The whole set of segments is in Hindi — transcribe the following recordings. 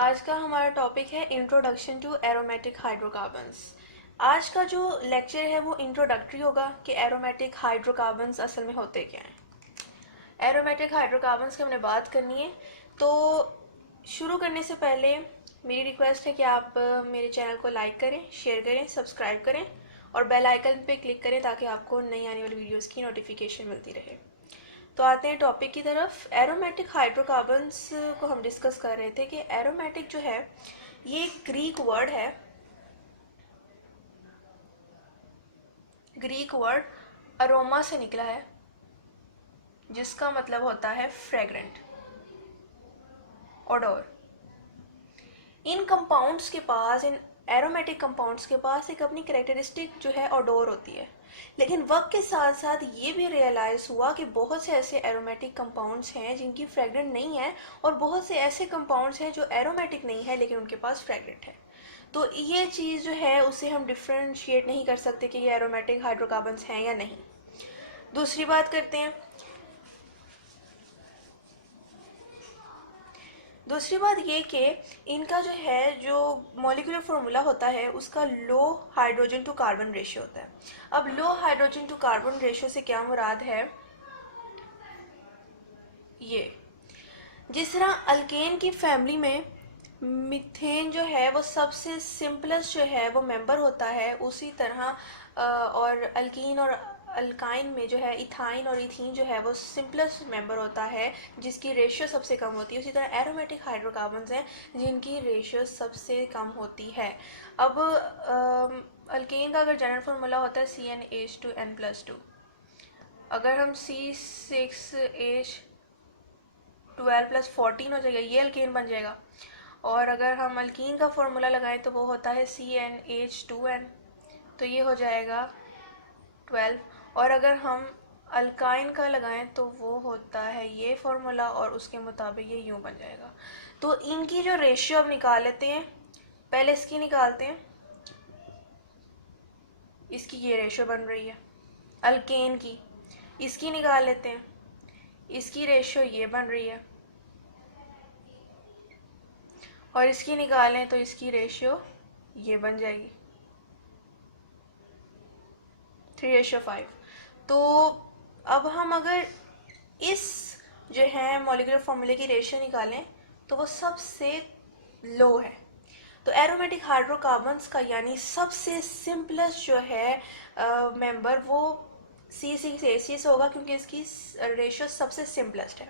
आज का हमारा टॉपिक है इंट्रोडक्शन टू एरोमेटिक हाइड्रोकार्बन्स। आज का जो लेक्चर है वो इंट्रोडक्टरी होगा कि एरोमेटिक हाइड्रोकार्बन्स असल में होते क्या हैं। एरोमेटिक हाइड्रोकार्बन्स की हमने बात करनी है, तो शुरू करने से पहले मेरी रिक्वेस्ट है कि आप मेरे चैनल को लाइक करें, शेयर करें, सब्सक्राइब करें और बेल आइकन पे क्लिक करें ताकि आपको नई आने वाली वीडियोस की नोटिफिकेशन मिलती रहे। तो आते हैं टॉपिक की तरफ। एरोमेटिक हाइड्रोकार्बन्स को हम डिस्कस कर रहे थे कि एरोमेटिक जो है ये ग्रीक वर्ड है। ग्रीक वर्ड अरोमा से निकला है जिसका मतलब होता है फ्रेग्रेंट, ओडोर। इन कंपाउंड्स के पास, इन एरोमेटिक कंपाउंड्स के पास एक अपनी कैरेक्टरिस्टिक जो है ओडोर होती है। लेकिन वक्त के साथ साथ ये भी रियलाइज़ हुआ कि बहुत से ऐसे एरोमेटिक कंपाउंड्स हैं जिनकी फ्रेग्रेंट नहीं है और बहुत से ऐसे कंपाउंड्स हैं जो एरोमेटिक नहीं है लेकिन उनके पास फ्रेग्रेंट है। तो ये चीज़ जो है उसे हम डिफ्रेंशिएट नहीं कर सकते कि ये एरोमेटिक हाइड्रोकार्बन्स हैं या नहीं। दूसरी बात करते हैं। दूसरी बात ये कि इनका जो है जो मॉलिक्यूलर फार्मूला होता है उसका लो हाइड्रोजन टू कार्बन रेशियो होता है। अब लो हाइड्रोजन टू कार्बन रेशियो से क्या मुराद है, ये जिस तरह अल्केन की फैमिली में मीथेन जो है वो सबसे सिंपलेस्ट जो है वो मेंबर होता है, उसी तरह और अल्कीन और अल्काइन में जो है इथाइन और इथीन जो है वो सिंपलेस्ट मेंबर होता है जिसकी रेशियो सबसे कम होती है। उसी तरह एरोमेटिक हाइड्रोकार्बन्स हैं जिनकी रेशियो सबसे कम होती है। अब अल्केन का अगर जनरल फार्मूला होता है CnH2n+2, अगर हम C6H12+14 हो जाएगा, ये अल्केन बन जाएगा। और अगर हम अल्कीन का फॉर्मूला लगाएं तो वो होता है CnH2n, तो ये हो जाएगा 12। और अगर हम अल्काइन का लगाएं तो वो होता है ये फॉर्मूला और उसके मुताबिक ये यूं बन जाएगा। तो इनकी जो रेशियो अब निकाल लेते हैं। पहले इसकी निकालते हैं, इसकी ये रेशियो बन रही है अल्केन की। इसकी निकाल लेते हैं, इसकी रेशियो ये बन रही है और इसकी निकालें तो इसकी रेशियो ये बन जाएगी 3:5। तो अब हम अगर इस जो है मॉलिक्यूलर फार्मूले की रेशियो निकालें तो वो सबसे लो है। तो एरोमेटिक हाइड्रोकार्बन्स का यानी सबसे सिंपलेस्ट जो है मेंबर वो C6H6 होगा क्योंकि इसकी रेशियो सबसे सिंपलेस्ट है।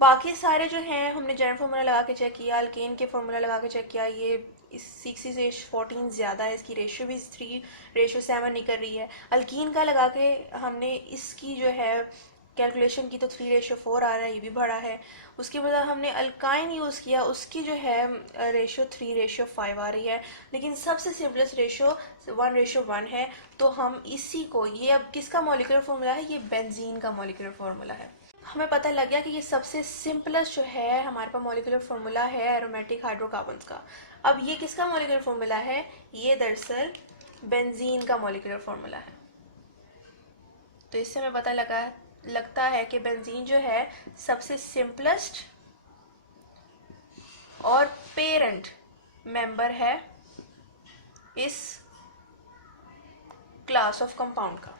बाकी सारे जो हैं हमने जनरल फार्मूला लगा के चेक किया, अल्केन के फार्मूला लगा के चेक किया, ये इस 6 से 14 ज़्यादा है, इसकी रेशियो भी 3:7 नहीं कर रही है। अल्कीन का लगा के हमने इसकी जो है कैलकुलेशन की तो 3:4 आ रहा है, ये भी बड़ा है। उसके बाद हमने अल्काइन यूज़ किया, उसकी जो है रेशियो 3:5 आ रही है, लेकिन सबसे सिंपलेस्ट रेशियो 1:1 है। तो हम इसी को, ये अब किसका मॉलिक्यूलर फार्मूला है, ये बेंजीन का मॉलिक्यूलर फार्मूला है। हमें पता लग गया कि ये सबसे सिंपलेस्ट जो है हमारे पास मॉलिक्यूलर फार्मूला है एरोमेटिक हाइड्रोकार्बन्स का। अब ये किसका मॉलिक्यूलर फार्मूला है, ये दरअसल बेंजीन का मॉलिक्यूलर फार्मूला है। तो इससे हमें पता लगता है कि बेंजीन जो है सबसे सिंपलेस्ट और पेरेंट मेंबर है इस क्लास ऑफ कंपाउंड का।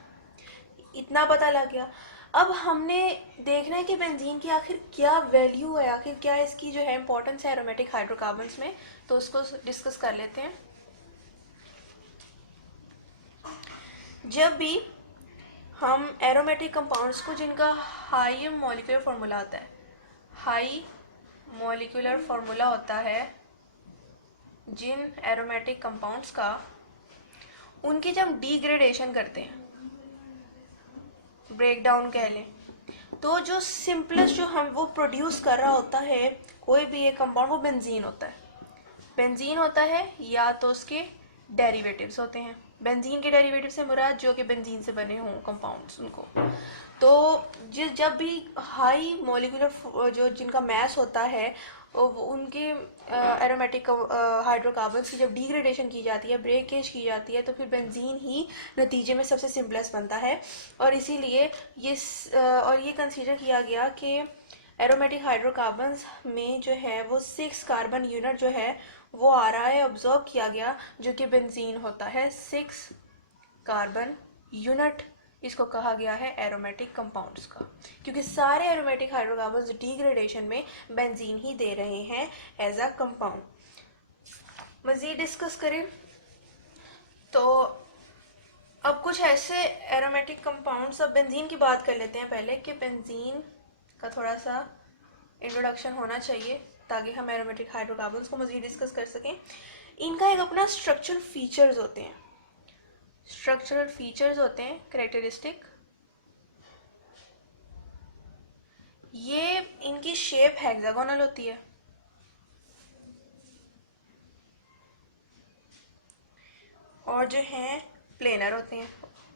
इतना पता लग गया। अब हमने देखना है कि बेंजीन की आखिर क्या वैल्यू है, आखिर क्या इसकी जो है इंपॉर्टेंस है एरोमेटिक हाइड्रोकार्बन्स में, तो उसको डिस्कस कर लेते हैं। जब भी हम एरोमेटिक कंपाउंड्स को जिनका हाई मॉलिक्यूलर फार्मूला होता है, हाई मॉलिक्यूलर फार्मूला होता है जिन एरोमेटिक कंपाउंड्स का, उनकी जब डिग्रेडेशन करते हैं, ब्रेक डाउन कह लें, तो जो सिंपलेस्ट जो हम वो प्रोड्यूस कर रहा होता है कोई भी एक कंपाउंड, वो बेंजीन होता है। बेंजीन होता है या तो उसके डेरिवेटिव्स होते हैं। बेंजीन के डेरिवेटिव से मुराद जो कि बेंजीन से बने हों कंपाउंड्स, उनको। तो जब भी हाई मॉलिक्यूलर जो जिनका मैस होता है उनके एरोमेटिक हाइड्रोकार्बन्स की जब डिग्रेडेशन की जाती है, ब्रेकेज की जाती है, तो फिर बेंजीन ही नतीजे में सबसे सिंपलेस्ट बनता है। और इसीलिए ये कंसीडर किया गया कि एरोमेटिक हाइड्रोकार्बन्स में जो है वो 6 कार्बन यूनिट जो है वो आ रहा है, ऑब्जर्व किया गया, जो कि बेंजीन होता है। 6 कार्बन यूनिट इसको कहा गया है एरोमेटिक कंपाउंड्स का, क्योंकि सारे एरोमेटिक हाइड्रोकार्बन्स डिग्रेडेशन में बेंजीन ही दे रहे हैं एज अ कंपाउंड। मज़ीद डिस्कस करें तो अब कुछ ऐसे एरोमेटिक कंपाउंड्स, अब बेंजीन की बात कर लेते हैं पहले, कि बेंजीन का थोड़ा सा इंट्रोडक्शन होना चाहिए ताकि हम एरोमेटिक हाइड्रोकार्बन्स को मज़ीद डिस्कस कर सकें। इनका एक अपना स्ट्रक्चरल फीचर्स होते हैं, करेक्टरिस्टिक। ये इनकी शेप हेक्सागोनल होती है और जो हैं प्लेनर होते हैं।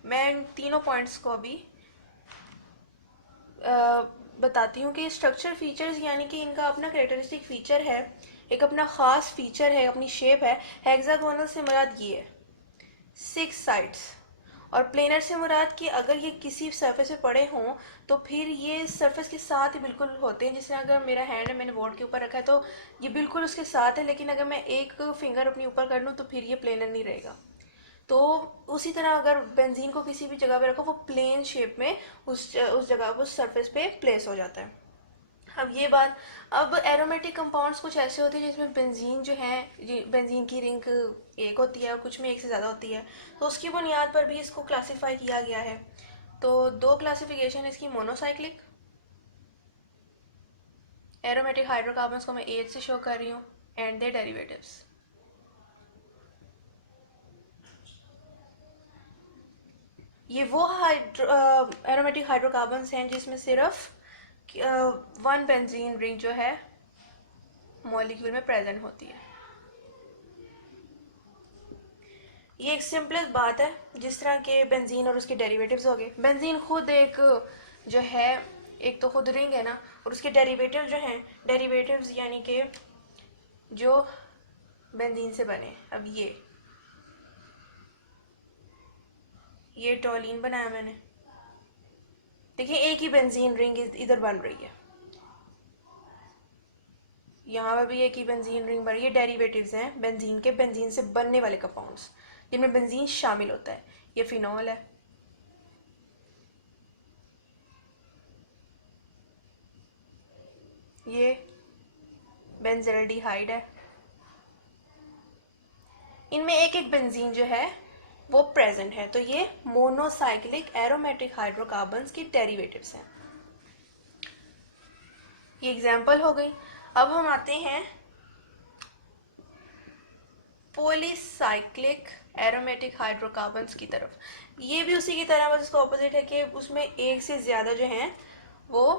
मैं इन तीनों पॉइंट्स को अभी बताती हूँ कि स्ट्रक्चर फीचर्स यानी कि इनका अपना करेक्टरिस्टिक फीचर है, एक अपना ख़ास फीचर है, अपनी शेप है। हेक्सागोनल से मुराद ये है 6 साइड्स, और प्लेनर से मुराद कि अगर ये किसी सरफेस पे पड़े हों तो फिर ये सरफेस के साथ ही बिल्कुल होते हैं। जिससे अगर मेरा हैंड है, मैंने बोर्ड के ऊपर रखा है, तो ये बिल्कुल उसके साथ है, लेकिन अगर मैं एक फिंगर अपने ऊपर कर लूँ तो फिर ये प्लेनर नहीं रहेगा। तो उसी तरह अगर बेंजीन को किसी भी जगह पे रखो, वो प्लेन शेप में उस जगह, उस सरफेस पे प्लेस हो जाता है। अब ये बात, अब एरोमेटिक कंपाउंड्स कुछ ऐसे होते हैं जिसमें बेंजीन जो है, बेंजीन की रिंग एक होती है और कुछ में एक से ज़्यादा होती है, तो उसकी बुनियाद पर भी इसको क्लासिफाई किया गया है। तो 2 क्लासिफिकेशन इसकी, मोनोसाइक्लिक, एरोमेटिक हाइड्रोकार्बन्स को मैं एच से शो कर रही हूँ, एंड देयर डेरिवेटिव्स। ये वो एरोमेटिक हाइड्रोकार्बन्स हैं जिसमें सिर्फ 1 बेंजीन रिंग जो है मॉलिक्यूल में प्रेजेंट होती है। ये एक सिंपलेस्ट बात है, जिस तरह के बेंजीन और उसके डेरिवेटिव्स हो गए। बेंजीन खुद एक जो है, एक तो खुद रिंग है ना, और उसके डेरिवेटिव जो हैं, डेरिवेटिव्स यानी कि जो बेंजीन से बने। अब ये टॉलिन बनाया मैंने, देखिए एक ही बेंजीन रिंग इधर बन रही है, यहाँ पर भी एक ही बेंजीन रिंग बन रही है। डेरिवेटिव्स हैं बेंजीन के, बेंजीन से बनने वाले कंपाउंड्स जिनमें बेंजीन शामिल होता है। ये फिनॉल है, ये बेंजल्डिहाइड है। इनमें एक एक बेंजीन जो है वो प्रेजेंट है, तो ये मोनोसाइक्लिक एरोमेटिक हाइड्रोकार्बन्स की डेरिवेटिव्स हैं। ये एग्जाम्पल हो गई। अब हम आते हैं पॉलीसाइक्लिक एरोमेटिक हाइड्रोकार्बन्स की तरफ। ये भी उसी की तरह, बस इसका ऑपोजिट है कि उसमें एक से ज़्यादा जो हैं वो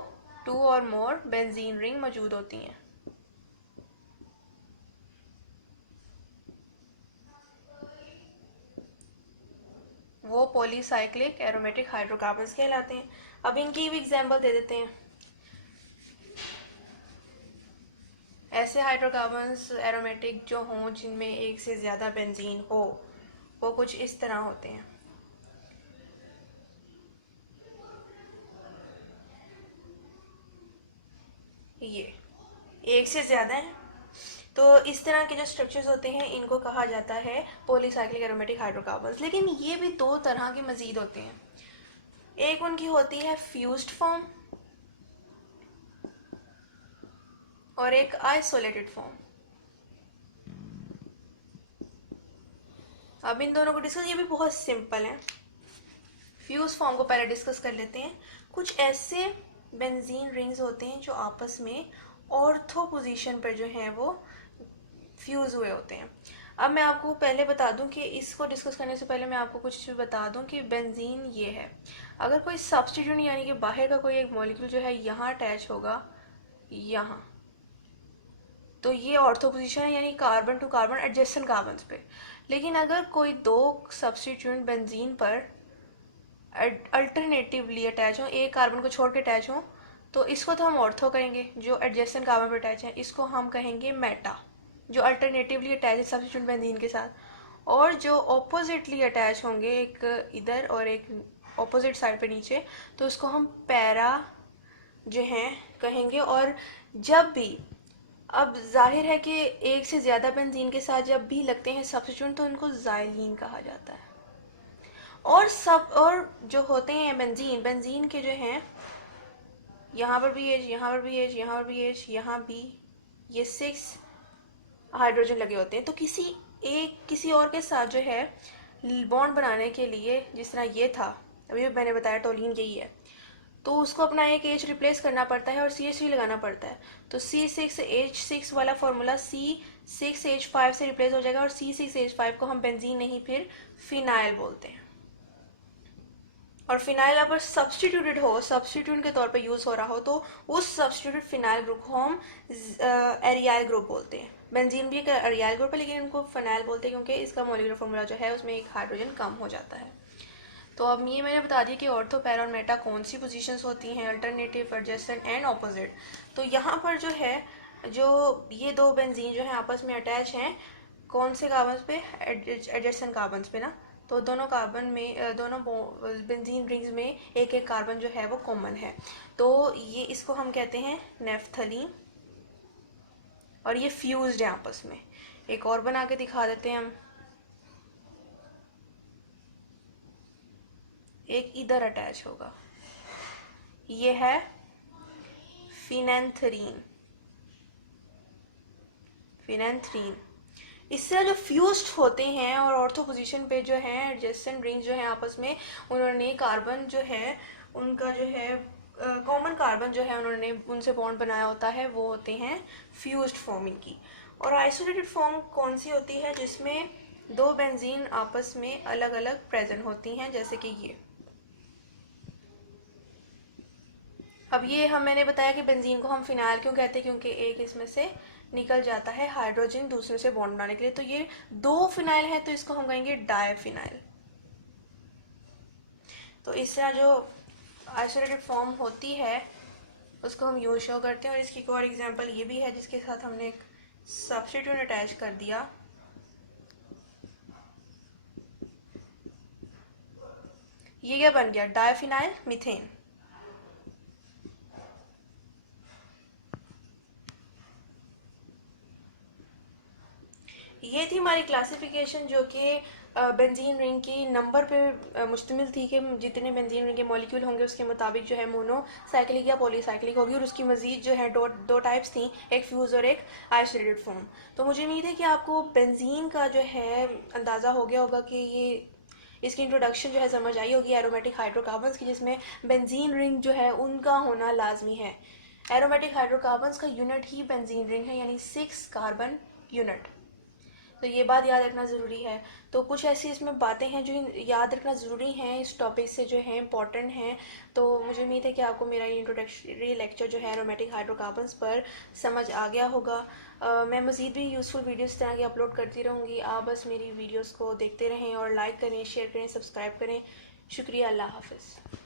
2 और मोर बेंजीन रिंग मौजूद होती हैं। वो पॉलीसाइक्लिक एरोमेटिक हाइड्रोकार्बन्स कहलाते हैं। अब इनकी भी एग्जाम्पल दे देते हैं। ऐसे हाइड्रोकार्बन्स एरोमेटिक जो हों जिनमें एक से ज़्यादा बेंजीन हो, वो कुछ इस तरह होते हैं। ये एक से ज़्यादा है, तो इस तरह के जो स्ट्रक्चर्स होते हैं इनको कहा जाता है पॉलीसाइक्लिक एरोमेटिक हाइड्रोकार्बन्स। लेकिन ये भी 2 तरह के मज़ीद होते हैं। एक उनकी होती है फ्यूज्ड फॉर्म और एक आइसोलेटेड फॉर्म। अब इन दोनों को डिस्कस, ये भी बहुत सिंपल है। फ्यूज फॉर्म को पहले डिस्कस कर लेते हैं। कुछ ऐसे बेंजीन रिंग्स होते हैं जो आपस में ऑर्थो पोजीशन पर जो हैं वो फ्यूज़ हुए होते हैं। अब मैं आपको पहले बता दूं कि इसको डिस्कस करने से पहले मैं आपको कुछ बता दूं कि बेंजीन ये है। अगर कोई सब्स्टिट्यूट यानी कि बाहर का कोई एक मॉलिक्यूल जो है यहाँ अटैच होगा, यहाँ, तो ये ऑर्थो पोजीशन है, यानी carbon two carbon adjacent carbon पे। लेकिन अगर कोई 2 सब्स्टिट्यूट बेंजीन पर अल्टरनेटिवली अटैच हो, एक कार्बन को छोड़ के अटैच हो, तो इसको तो हम ऑर्थो कहेंगे। जो एडजेसेंट कार्बन पर अटैच है इसको हम कहेंगे मेटा, जो अल्टरनेटिवली अटैच है सब्स्टिट्यूट बेंजीन के साथ। और जो ऑपोजिटली अटैच होंगे, एक इधर और एक ऑपोजिट साइड पे नीचे, तो उसको हम पैरा जो हैं कहेंगे। और जब भी, अब जाहिर है कि एक से ज़्यादा बेंजीन के साथ जब भी लगते हैं सब्स्टिट्यूएंट तो उनको ज़ाइलीन कहा जाता है। और जो होते हैं बेंजीन, बेंजीन के जो हैं यहाँ पर भी एच, यहाँ पर भी एच, यहाँ पर भी एच, यहाँ भी ये 6 हाइड्रोजन लगे होते हैं। तो किसी और के साथ जो है बॉन्ड बनाने के लिए, जिस तरह ये था, अभी मैंने बताया टोलीन यही है, तो उसको अपना एक एच रिप्लेस करना पड़ता है और CH3 लगाना पड़ता है। तो C6H6 वाला फॉर्मूला C6H5 से रिप्लेस हो जाएगा और C6H5 को हम बेंजीन नहीं फिर फिनाइल बोलते हैं। और फिनाइल अगर सब्सटीट्यूटेड हो, सब्सटीट्यूट के तौर पे यूज़ हो रहा हो, तो उस सब्सटीट्यूटेड फिनाइल ग्रुप को हम एरियाइल ग्रुप बोलते हैं। बेंजीन भी एक एरियाइल ग्रुप है लेकिन इनको फिनाइल बोलते हैं क्योंकि इसका मॉलिक्यूलर फॉर्मूला जो है उसमें एक हाइड्रोजन कम हो जाता है। तो अब ये मैंने बता दिया कि ऑर्थो, पैरा और मेटा कौन सी पोजीशंस होती हैं, अल्टरनेटिव, एडजेसेंट एंड ऑपोजिट। तो यहाँ पर जो है, जो ये दो बेंजीन जो है आपस में अटैच हैं, कौन से कार्बन पे, एडजेसेंट कार्बन पे ना। तो दोनों कार्बन में, दोनों बेंजीन रिंग्स में एक एक कार्बन जो है वो कॉमन है। तो ये, इसको हम कहते हैं नेफ्थलीन, और ये फ्यूज्ड है आपस में। एक और बना के दिखा देते हैं हम, एक इधर अटैच होगा, ये है फिनेंथरीन। इससे जो फ्यूज्ड होते हैं और ऑर्थो पोजीशन पे जो है एडजेसेंट रिंग्स जो है आपस में, उन्होंने कार्बन जो है उनका जो है कॉमन कार्बन जो है उन्होंने उनसे बॉन्ड बनाया होता है, वो होते हैं फ्यूज्ड फॉर्म इनकी। और आइसोलेटेड फॉर्म कौन सी होती है, जिसमें दो बेंजीन आपस में अलग अलग प्रेजेंट होती हैं, जैसे कि ये। अब ये मैंने बताया कि बेंजीन को हम फिनाइल क्यों कहते हैं, क्योंकि एक इसमें से निकल जाता है हाइड्रोजन दूसरे से बॉन्ड बनाने के लिए। तो ये दो फिनाइल है तो इसको हम कहेंगे डायफिनाइल। तो इस तरह जो आइसोलेटेड फॉर्म होती है उसको हम यूज शो करते हैं। और इसकी एक और एग्जांपल ये भी है जिसके साथ हमने एक सब्स्टिट्यूएंट अटैच कर दिया। ये क्या बन गया, डायफिनाइल मीथेन। ये थी हमारी क्लासिफिकेशन जो कि बेंजीन रिंग की नंबर पे मुश्तमिल थी कि जितने बेंजीन रिंग के मॉलिक्यूल होंगे उसके मुताबिक जो है मोनोसाइक्लिक या पॉलीसाइक्लिक होगी। और उसकी मजीद जो है दो टाइप्स थी, एक फ्यूज और एक आइसोलेटेड फॉर्म। तो मुझे उम्मीद है कि आपको बेंजीन का जो है अंदाज़ा हो गया होगा कि ये इसकी इंट्रोडक्शन जो है समझ आई होगी एरोमेटिक हाइड्रोकार्बन्स की, जिसमें बेंजीन रिंग जो है उनका होना लाजमी है। एरोमेटिक हाइड्रोकार्बन्स का यूनिट ही बेंजीन रिंग है, यानी 6 कार्बन यूनिट। तो ये बात याद रखना ज़रूरी है। तो कुछ ऐसी इसमें बातें हैं जो याद रखना ज़रूरी हैं, इस टॉपिक से जो है इंपॉर्टेंट हैं। तो मुझे उम्मीद है कि आपको मेरा ये इंट्रोडक्टरी लेक्चर जो है एरोमेटिक हाइड्रोकार्बन्स पर समझ आ गया होगा। मैं मज़ीद भी यूज़फुल वीडियोस तरह की अपलोड करती रहूँगी। आप बस मेरी वीडियोस को देखते रहें और लाइक करें, शेयर करें, सब्सक्राइब करें। शुक्रिया, अल्लाह हाफ़िज़।